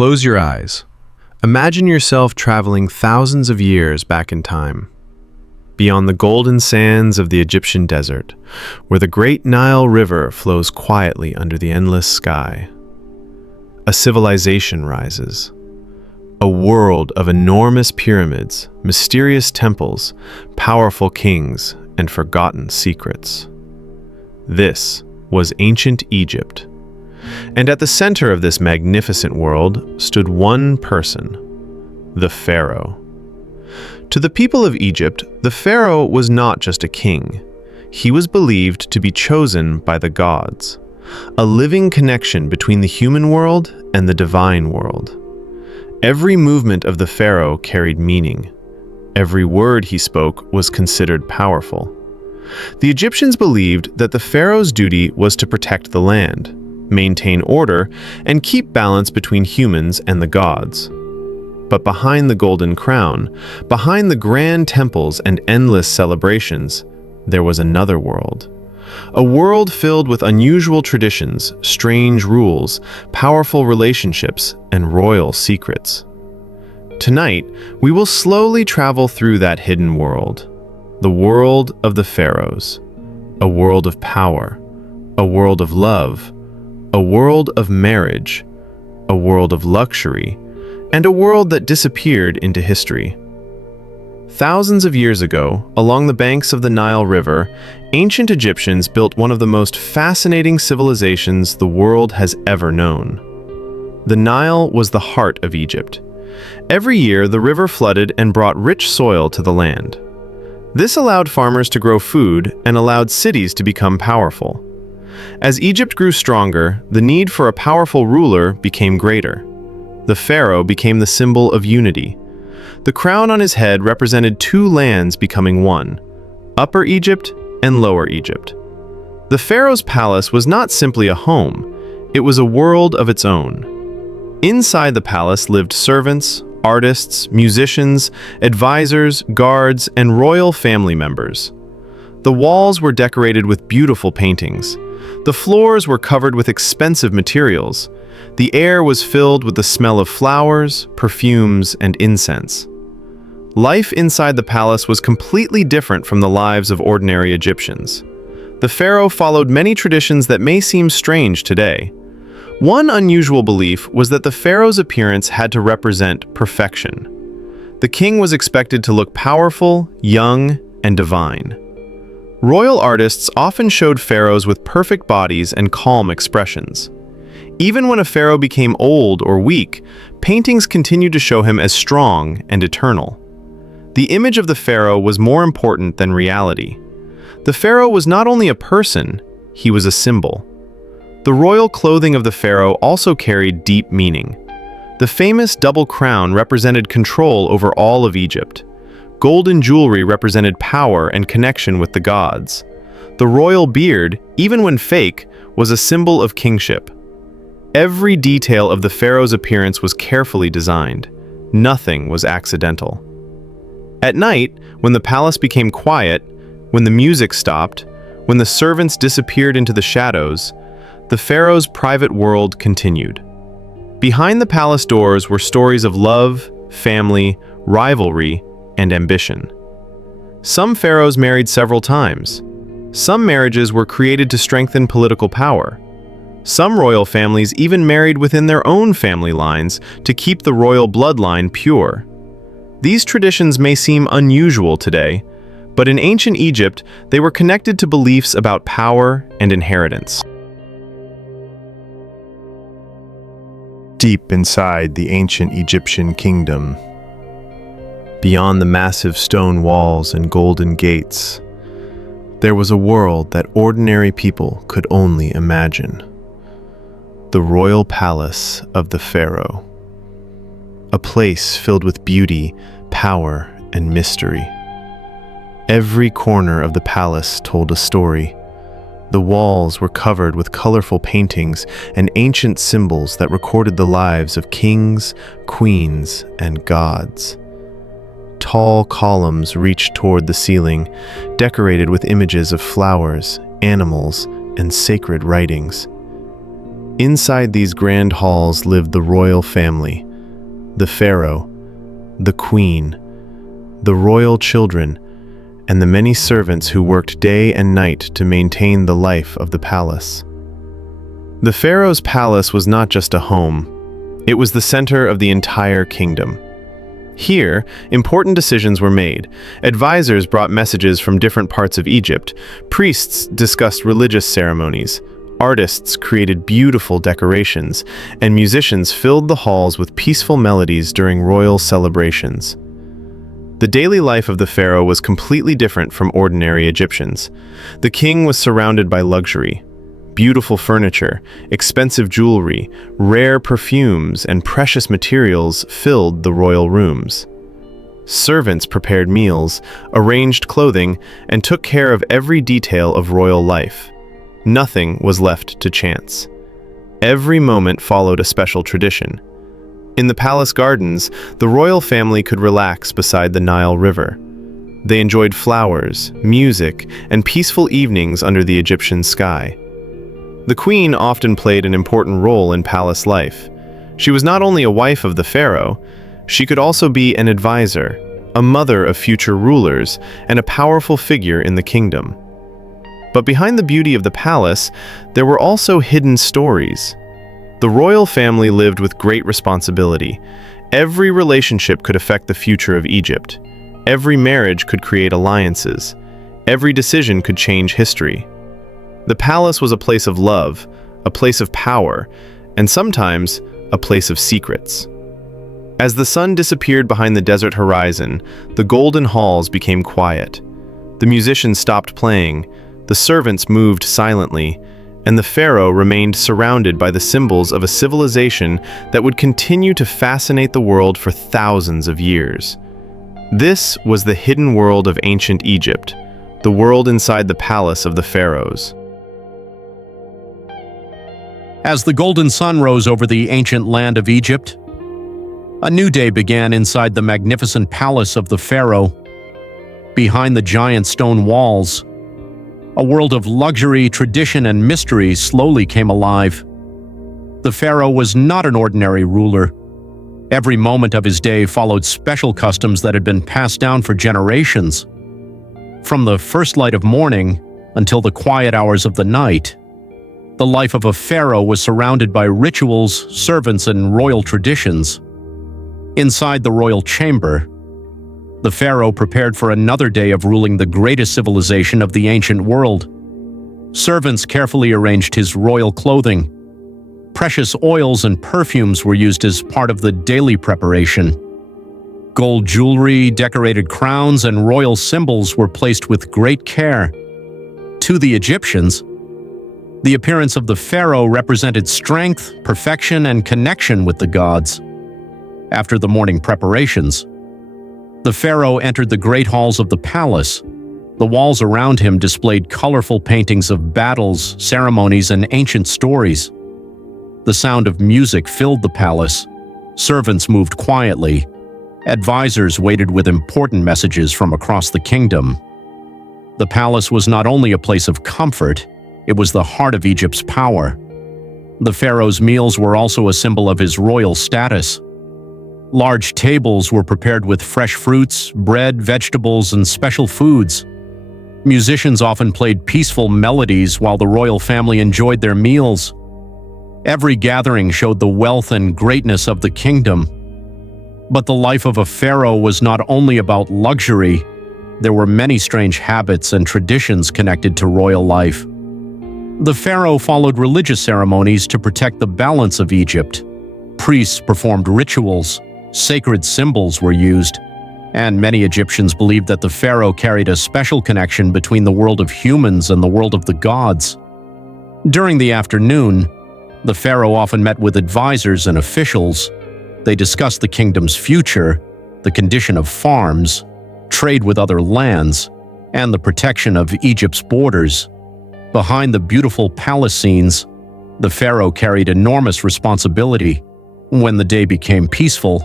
Close your eyes. Imagine yourself traveling thousands of years back in time, beyond the golden sands of the Egyptian desert, where the great Nile River flows quietly under the endless sky. A civilization rises. A world of enormous pyramids, mysterious temples, powerful kings, and forgotten secrets. This was ancient Egypt. And at the center of this magnificent world stood one person, the Pharaoh. To the people of Egypt, the Pharaoh was not just a king. He was believed to be chosen by the gods, a living connection between the human world and the divine world. Every movement of the Pharaoh carried meaning. Every word he spoke was considered powerful. The Egyptians believed that the Pharaoh's duty was to protect the land, maintain order, and keep balance between humans and the gods. But behind the golden crown, behind the grand temples and endless celebrations, there was another world. A world filled with unusual traditions, strange rules, powerful relationships, and royal secrets. Tonight, we will slowly travel through that hidden world, the world of the pharaohs, a world of power, a world of love, a world of marriage, a world of luxury, and a world that disappeared into history. Thousands of years ago, along the banks of the Nile River, ancient Egyptians built one of the most fascinating civilizations the world has ever known. The Nile was the heart of Egypt. Every year, the river flooded and brought rich soil to the land. This allowed farmers to grow food and allowed cities to become powerful. As Egypt grew stronger, the need for a powerful ruler became greater. The pharaoh became the symbol of unity. The crown on his head represented two lands becoming one, Upper Egypt and Lower Egypt. The pharaoh's palace was not simply a home, it was a world of its own. Inside the palace lived servants, artists, musicians, advisors, guards, and royal family members. The walls were decorated with beautiful paintings. The floors were covered with expensive materials. The air was filled with the smell of flowers, perfumes, and incense. Life inside the palace was completely different from the lives of ordinary Egyptians. The pharaoh followed many traditions that may seem strange today. One unusual belief was that the pharaoh's appearance had to represent perfection. The king was expected to look powerful, young, and divine. Royal artists often showed pharaohs with perfect bodies and calm expressions. Even when a pharaoh became old or weak, paintings continued to show him as strong and eternal. The image of the pharaoh was more important than reality. The pharaoh was not only a person, he was a symbol. The royal clothing of the pharaoh also carried deep meaning. The famous double crown represented control over all of Egypt. Golden jewelry represented power and connection with the gods. The royal beard, even when fake, was a symbol of kingship. Every detail of the pharaoh's appearance was carefully designed. Nothing was accidental. At night, when the palace became quiet, when the music stopped, when the servants disappeared into the shadows, the pharaoh's private world continued. Behind the palace doors were stories of love, family, rivalry, and ambition. Some pharaohs married several times. Some marriages were created to strengthen political power. Some royal families even married within their own family lines to keep the royal bloodline pure. These traditions may seem unusual today, but in ancient Egypt, they were connected to beliefs about power and inheritance. Deep inside the ancient Egyptian kingdom, beyond the massive stone walls and golden gates, there was a world that ordinary people could only imagine. The royal palace of the pharaoh. A place filled with beauty, power, and mystery. Every corner of the palace told a story. The walls were covered with colorful paintings and ancient symbols that recorded the lives of kings, queens, and gods. Tall columns reached toward the ceiling, decorated with images of flowers, animals, and sacred writings. Inside these grand halls lived the royal family, the pharaoh, the queen, the royal children, and the many servants who worked day and night to maintain the life of the palace. The pharaoh's palace was not just a home, it was the center of the entire kingdom. Here, important decisions were made. Advisors brought messages from different parts of Egypt. Priests discussed religious ceremonies. Artists created beautiful decorations, and musicians filled the halls with peaceful melodies during royal celebrations. The daily life of the pharaoh was completely different from ordinary Egyptians. The king was surrounded by luxury. Beautiful furniture, expensive jewelry, rare perfumes, and precious materials filled the royal rooms. Servants prepared meals, arranged clothing, and took care of every detail of royal life. Nothing was left to chance. Every moment followed a special tradition. In the palace gardens, the royal family could relax beside the Nile River. They enjoyed flowers, music, and peaceful evenings under the Egyptian sky. The queen often played an important role in palace life. She was not only a wife of the pharaoh, she could also be an advisor, a mother of future rulers, and a powerful figure in the kingdom. But behind the beauty of the palace, there were also hidden stories. The royal family lived with great responsibility. Every relationship could affect the future of Egypt. Every marriage could create alliances. Every decision could change history. The palace was a place of love, a place of power, and sometimes a place of secrets. As the sun disappeared behind the desert horizon, the golden halls became quiet. The musicians stopped playing, the servants moved silently, and the pharaoh remained surrounded by the symbols of a civilization that would continue to fascinate the world for thousands of years. This was the hidden world of ancient Egypt, the world inside the palace of the pharaohs. As the golden sun rose over the ancient land of Egypt, a new day began inside the magnificent palace of the pharaoh. Behind the giant stone walls, a world of luxury, tradition, and mystery slowly came alive. The pharaoh was not an ordinary ruler. Every moment of his day followed special customs that had been passed down for generations. From the first light of morning until the quiet hours of the night, the life of a pharaoh was surrounded by rituals, servants, and royal traditions. Inside the royal chamber, the pharaoh prepared for another day of ruling the greatest civilization of the ancient world. Servants carefully arranged his royal clothing. Precious oils and perfumes were used as part of the daily preparation. Gold jewelry, decorated crowns, and royal symbols were placed with great care. To the Egyptians, the appearance of the pharaoh represented strength, perfection, and connection with the gods. After the morning preparations, the pharaoh entered the great halls of the palace. The walls around him displayed colorful paintings of battles, ceremonies, and ancient stories. The sound of music filled the palace. Servants moved quietly. Advisors waited with important messages from across the kingdom. The palace was not only a place of comfort, it was the heart of Egypt's power. The pharaoh's meals were also a symbol of his royal status. Large tables were prepared with fresh fruits, bread, vegetables, and special foods. Musicians often played peaceful melodies while the royal family enjoyed their meals. Every gathering showed the wealth and greatness of the kingdom. But the life of a pharaoh was not only about luxury. There were many strange habits and traditions connected to royal life. The pharaoh followed religious ceremonies to protect the balance of Egypt. Priests performed rituals, sacred symbols were used, and many Egyptians believed that the pharaoh carried a special connection between the world of humans and the world of the gods. During the afternoon, the pharaoh often met with advisors and officials. They discussed the kingdom's future, the condition of farms, trade with other lands, and the protection of Egypt's borders. Behind the beautiful palace scenes, the pharaoh carried enormous responsibility. When the day became peaceful,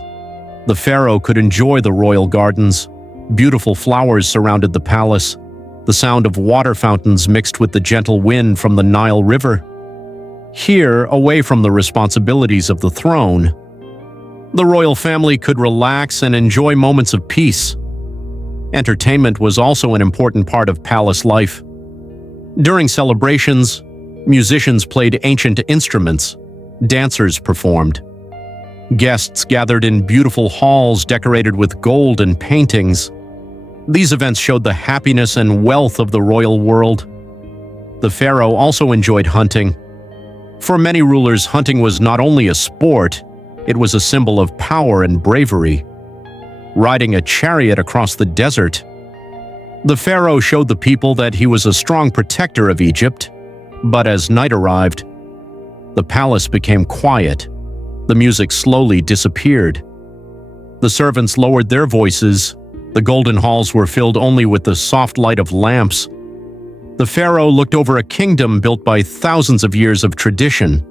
the pharaoh could enjoy the royal gardens. Beautiful flowers surrounded the palace. The sound of water fountains mixed with the gentle wind from the Nile River. Here, away from the responsibilities of the throne, the royal family could relax and enjoy moments of peace. Entertainment was also an important part of palace life. During celebrations, musicians played ancient instruments, dancers performed. Guests gathered in beautiful halls decorated with gold and paintings. These events showed the happiness and wealth of the royal world. The pharaoh also enjoyed hunting. For many rulers, hunting was not only a sport, it was a symbol of power and bravery. Riding a chariot across the desert, the pharaoh showed the people that he was a strong protector of Egypt. But as night arrived, the palace became quiet. The music slowly disappeared. The servants lowered their voices. The golden halls were filled only with the soft light of lamps. The pharaoh looked over a kingdom built by thousands of years of tradition,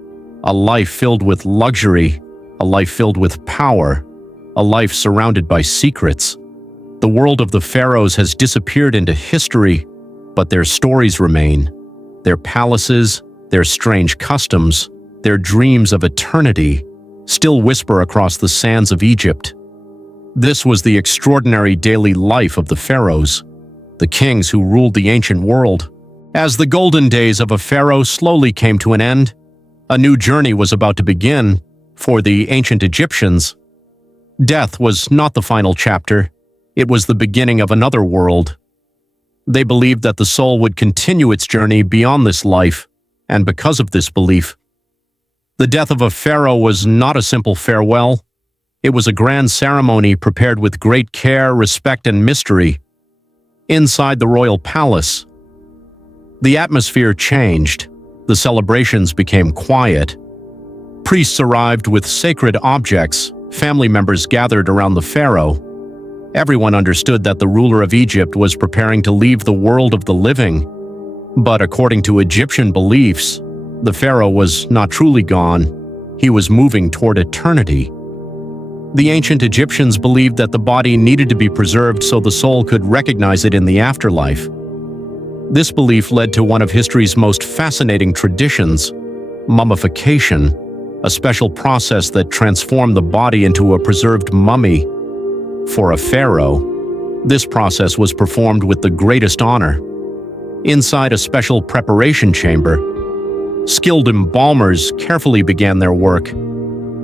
a life filled with luxury, a life filled with power, a life surrounded by secrets. The world of the pharaohs has disappeared into history, but their stories remain. Their palaces, their strange customs, their dreams of eternity still whisper across the sands of Egypt. This was the extraordinary daily life of the pharaohs, the kings who ruled the ancient world. As the golden days of a pharaoh slowly came to an end, a new journey was about to begin for the ancient Egyptians. Death was not the final chapter, it was the beginning of another world. They believed that the soul would continue its journey beyond this life, and because of this belief, the death of a pharaoh was not a simple farewell. It was a grand ceremony prepared with great care, respect, and mystery. Inside the royal palace, the atmosphere changed. The celebrations became quiet. Priests arrived with sacred objects. Family members gathered around the pharaoh. Everyone understood that the ruler of Egypt was preparing to leave the world of the living. But according to Egyptian beliefs, the pharaoh was not truly gone. He was moving toward eternity. The ancient Egyptians believed that the body needed to be preserved so the soul could recognize it in the afterlife. This belief led to one of history's most fascinating traditions, mummification, a special process that transformed the body into a preserved mummy. For a pharaoh, this process was performed with the greatest honor. Inside a special preparation chamber, skilled embalmers carefully began their work.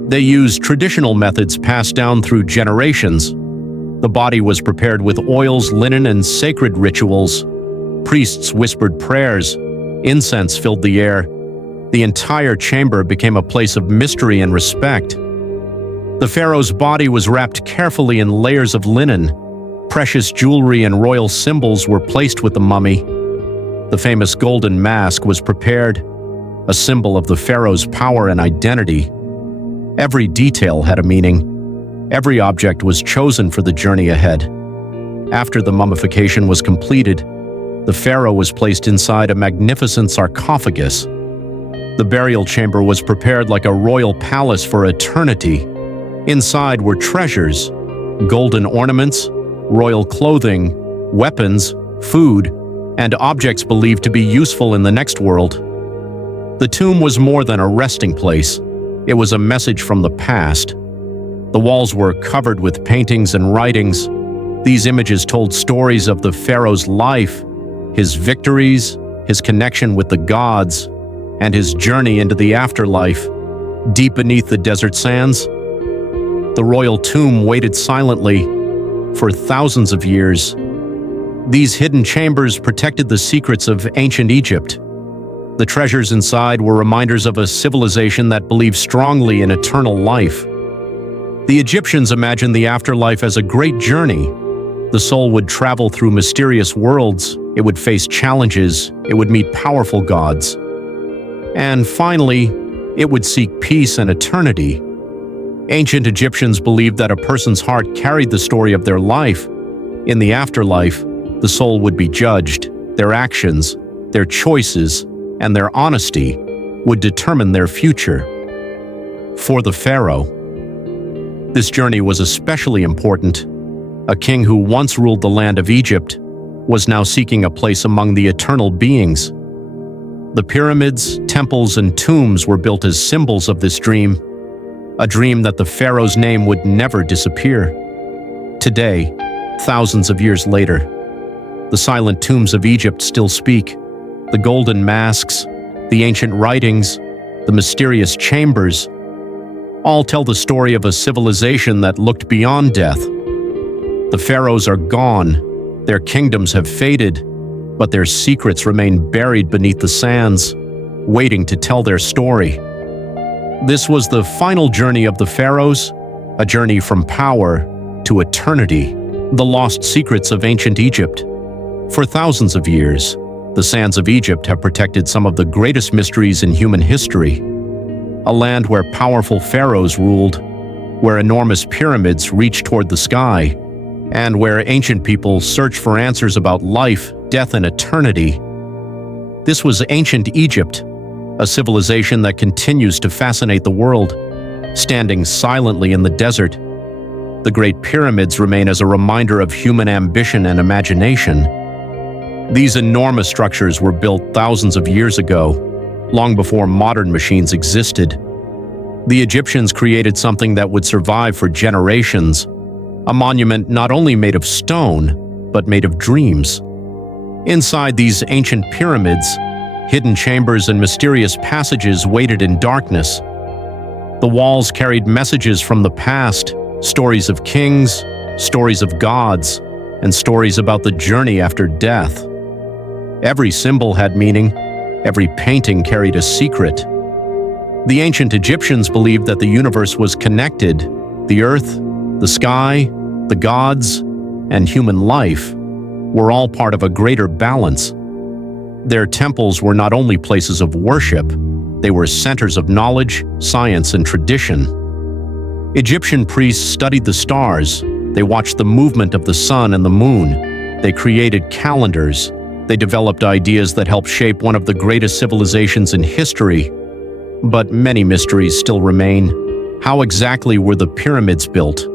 They used traditional methods passed down through generations. The body was prepared with oils, linen, and sacred rituals. Priests whispered prayers. Incense filled the air. The entire chamber became a place of mystery and respect. The pharaoh's body was wrapped carefully in layers of linen. Precious jewelry and royal symbols were placed with the mummy. The famous golden mask was prepared, a symbol of the pharaoh's power and identity. Every detail had a meaning. Every object was chosen for the journey ahead. After the mummification was completed, the pharaoh was placed inside a magnificent sarcophagus. The burial chamber was prepared like a royal palace for eternity. Inside were treasures, golden ornaments, royal clothing, weapons, food, and objects believed to be useful in the next world. The tomb was more than a resting place. It was a message from the past. The walls were covered with paintings and writings. These images told stories of the pharaoh's life, his victories, his connection with the gods, and his journey into the afterlife. Deep beneath the desert sands, the royal tomb waited silently for thousands of years. These hidden chambers protected the secrets of ancient Egypt. The treasures inside were reminders of a civilization that believed strongly in eternal life. The Egyptians imagined the afterlife as a great journey. The soul would travel through mysterious worlds, it would face challenges, it would meet powerful gods. And finally, it would seek peace and eternity. Ancient Egyptians believed that a person's heart carried the story of their life. In the afterlife, the soul would be judged. Their actions, their choices, and their honesty would determine their future. For the pharaoh, this journey was especially important. A king who once ruled the land of Egypt was now seeking a place among the eternal beings. The pyramids, Temples and tombs were built as symbols of this dream, a dream that the pharaoh's name would never disappear. Today, thousands of years later, the silent tombs of Egypt still speak. The golden masks, the ancient writings, the mysterious chambers, all tell the story of a civilization that looked beyond death. The pharaohs are gone, their kingdoms have faded, but their secrets remain buried beneath the sands, waiting to tell their story. This was the final journey of the pharaohs, a journey from power to eternity, the lost secrets of ancient Egypt. For thousands of years, the sands of Egypt have protected some of the greatest mysteries in human history. A land where powerful pharaohs ruled, where enormous pyramids reached toward the sky, and where ancient people searched for answers about life, death, and eternity. This was ancient Egypt, a civilization that continues to fascinate the world, standing silently in the desert. The Great Pyramids remain as a reminder of human ambition and imagination. These enormous structures were built thousands of years ago, long before modern machines existed. The Egyptians created something that would survive for generations, a monument not only made of stone, but made of dreams. Inside these ancient pyramids, hidden chambers and mysterious passages waited in darkness. The walls carried messages from the past, stories of kings, stories of gods, and stories about the journey after death. Every symbol had meaning, every painting carried a secret. The ancient Egyptians believed that the universe was connected. The earth, the sky, the gods, and human life were all part of a greater balance. Their temples were not only places of worship, they were centers of knowledge, science, and tradition. Egyptian priests studied the stars, they watched the movement of the sun and the moon, they created calendars, they developed ideas that helped shape one of the greatest civilizations in history. But many mysteries still remain. How exactly were the pyramids built?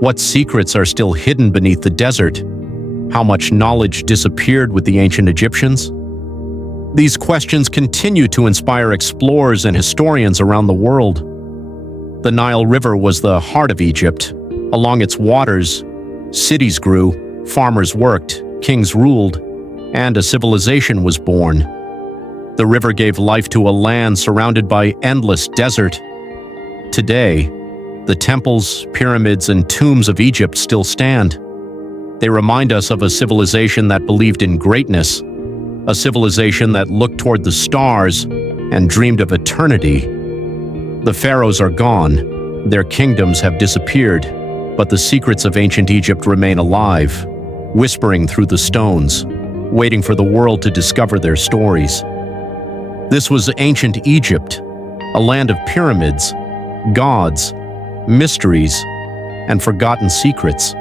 What secrets are still hidden beneath the desert? How much knowledge disappeared with the ancient Egyptians? These questions continue to inspire explorers and historians around the world. The Nile River was the heart of Egypt. Along its waters, cities grew, farmers worked, kings ruled, and a civilization was born. The river gave life to a land surrounded by endless desert. Today, the temples, pyramids, and tombs of Egypt still stand. They remind us of a civilization that believed in greatness, a civilization that looked toward the stars and dreamed of eternity. The pharaohs are gone, their kingdoms have disappeared, but the secrets of ancient Egypt remain alive, whispering through the stones, waiting for the world to discover their stories. This was ancient Egypt, a land of pyramids, gods, mysteries, and forgotten secrets.